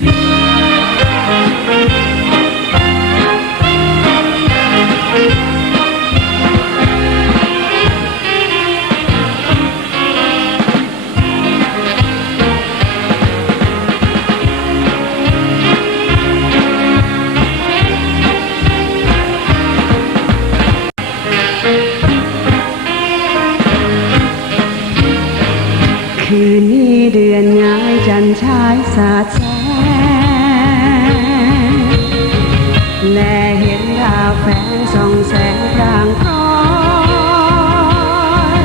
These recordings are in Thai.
คืนนี้เดือนย้ายจันทรายสาดแสง แลเห็นดาวแฝงส่องแสงพรางพร้อย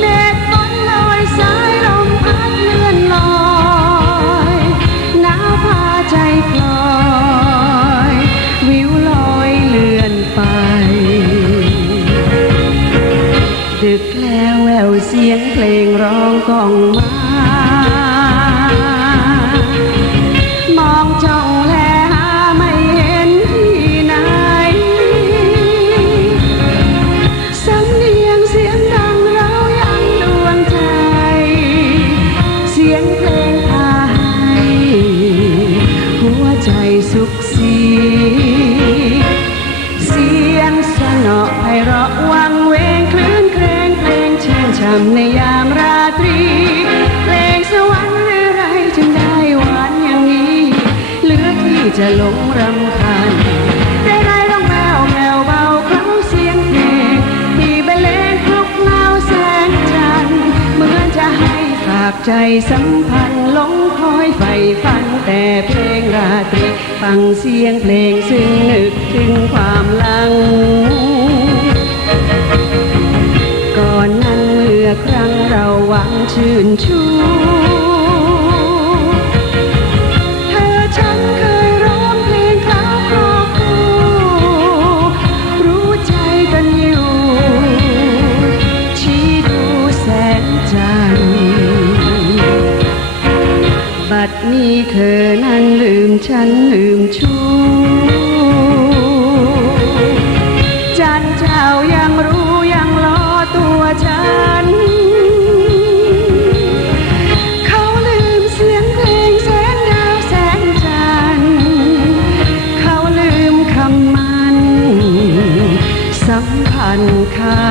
เด็กบนลอยสายลมพัดเลื่อนลอยหนาวพาใจพลอยวิวลอยเลื่อนไป ดึกแล้วแววเสียงเพลงร้องกองมา ทำในยามราตรีเพลงสวรรค์หรือไรจึงได้หวานอย่างนี้เหลือที่จะหลงรำคาญได้ไรร้องแมวแมวเบาเคล้าเสียงเพลงที่บรรเลงคลุกเคล้าแสงจันทร์เหมือนจะให้ฝากใจสัมพันธ์หลงคอยใฝ่ฝันแต่เพลงราตรีฟังเสียงเพลงซึ่งนึกถึงความหลัง ชื่นชูเธอฉันเคยร้องเพลงคราวครอบครูรู้ใจกันอยู่ ชี้ดูแสนจันทร์บัดนี้เธอนั้นลืมฉันลืมชู time.